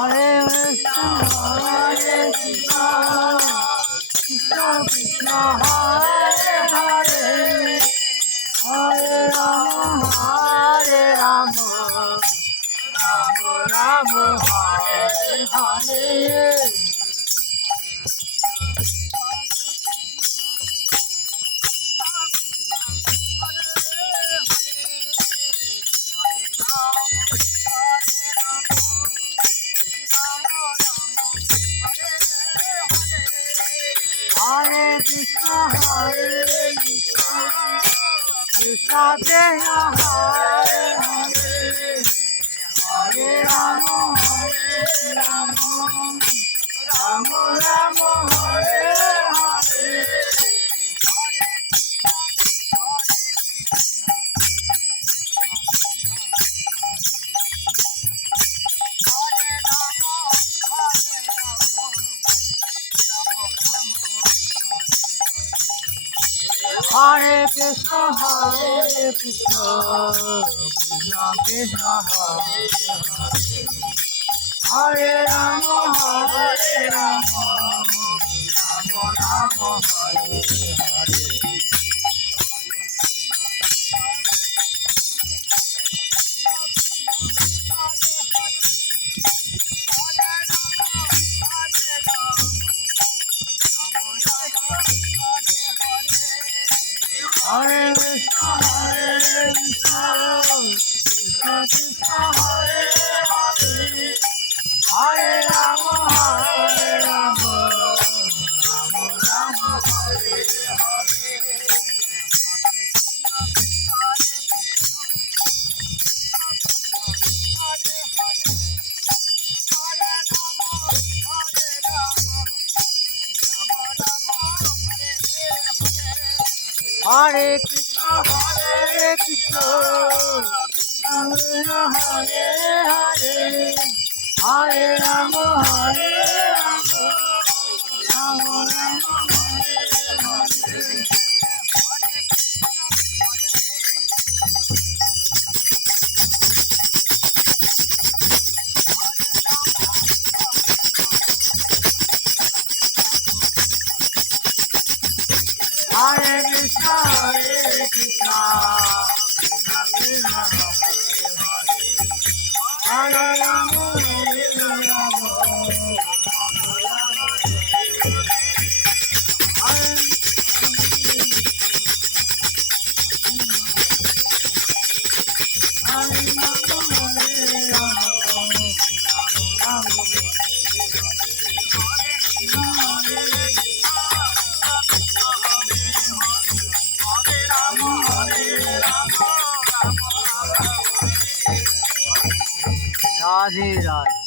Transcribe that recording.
Hare Krishna, Hare Krishna, Krishna Krishna, Hare Hare, Hare Rama, Hare Rama, Rama Rama, Hare Hare. Hare Krishna, Hare Krishna, Krishna Krishna, Hare Hare, Hare Rama, Hare Rama, Rama Rama, Hare Hare. Hare Krishna, Hare Krishna, Krishna Krishna, Hare Hare, Hare Rama, Hare Rama, Rama Rama, Hare Hare. Hare Krishna, Hare Krishna, Krishna Krishna, Hare Hare, Hare Rama, Hare Rama, Rama Rama, Hare Hare. Hare Krishna, Hare Krishna, Krishna Krishna, Hare Hare, Hare Rama, Hare Rama, Rama Rama, Hare Hare. Hare Krishna, Hare Krishna, Krishna Krishna, Hare Hare, Hare Rama, Hare Rama, Hare Radhe Radhe.